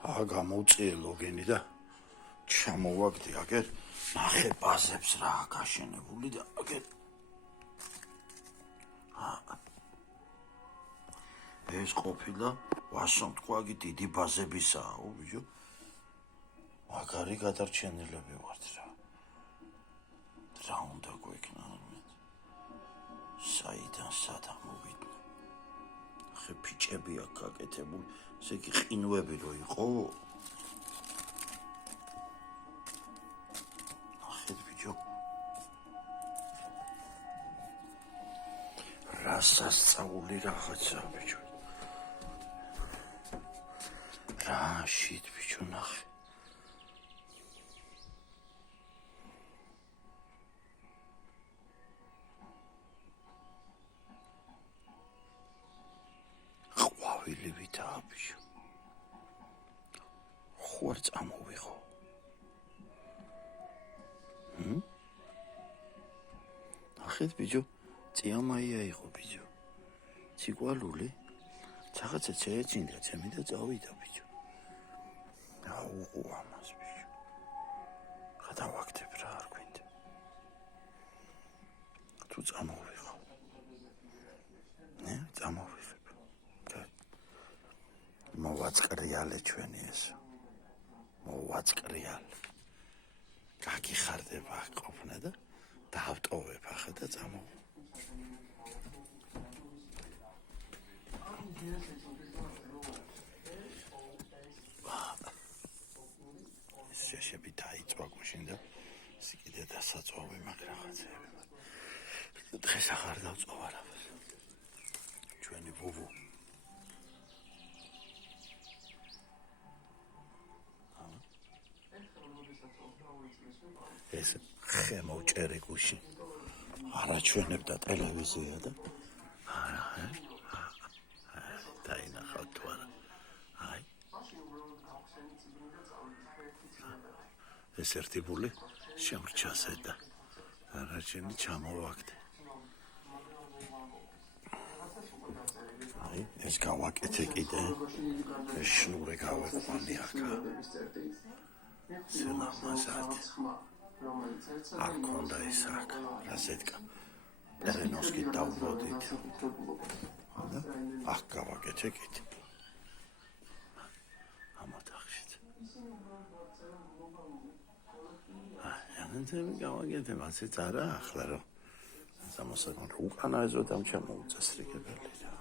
გამოვწიე ლოგენი და ჩამოვაგდი აგერ ნახე ბაზებს რა გაშენებული და აგერ ეს ყოფილა ვაშონთქვაგი დიდი ბაზებისაა ბიჭო მაგარი გადარჩენილები ვართ რა უნდა გვექნა საიდან სად ამოვიდნენ ხე ფიჭები აქ გაკეთებული ესე იგი ყინვები რო იყო ახეთ ბიჭო რა სასწაული რაღაცა ბიჭო რა შით ბიჭო ნახე ყვავილებითაა ბიჭო ხო არ წამოვიღო ახეთ ბიჭო წიამაია იყო ბიჭო ციგვალული რაღაცა შეეჭინდა ჩემი და წავიდა ბიჭო აუღო ამას ბიჭო გადავაგდებ რა არ გვინდა თუ წამოვიღო წამოვიღებ მოვაწყრიალე ჩვენი ეს მოვაწყრიალე გაგიხარდება ყოფნა და დავტოვებ ახლა და წამოვ შეშები დაიწვა გუშინ და სიკიდე დასაწოვე მაგ რაღაცები დღეს აღარ დავწოვ არავის ჩვენი ბუბუ ეს ხემოვჭერე გუში არაჩვენებდა ტელევიზია და დაინახავ თუ არა აი ეს ერთი ბული შემრჩასე და არაჩენი ჩამოვაგდე აი ეს გავაკეთე კიდე ეს შნური გავეყვანი აქა სელამაზად არ ქონდა ის აქ რაზეთკა პერენოსკი დავვროდით აქ გავაკეთე კიდე ამათახშით ანთები გავაკეთე მასეც არა ახლა რომ სამოსაგონ უკანა ეზოდამ ჩამოუწესრიგებელი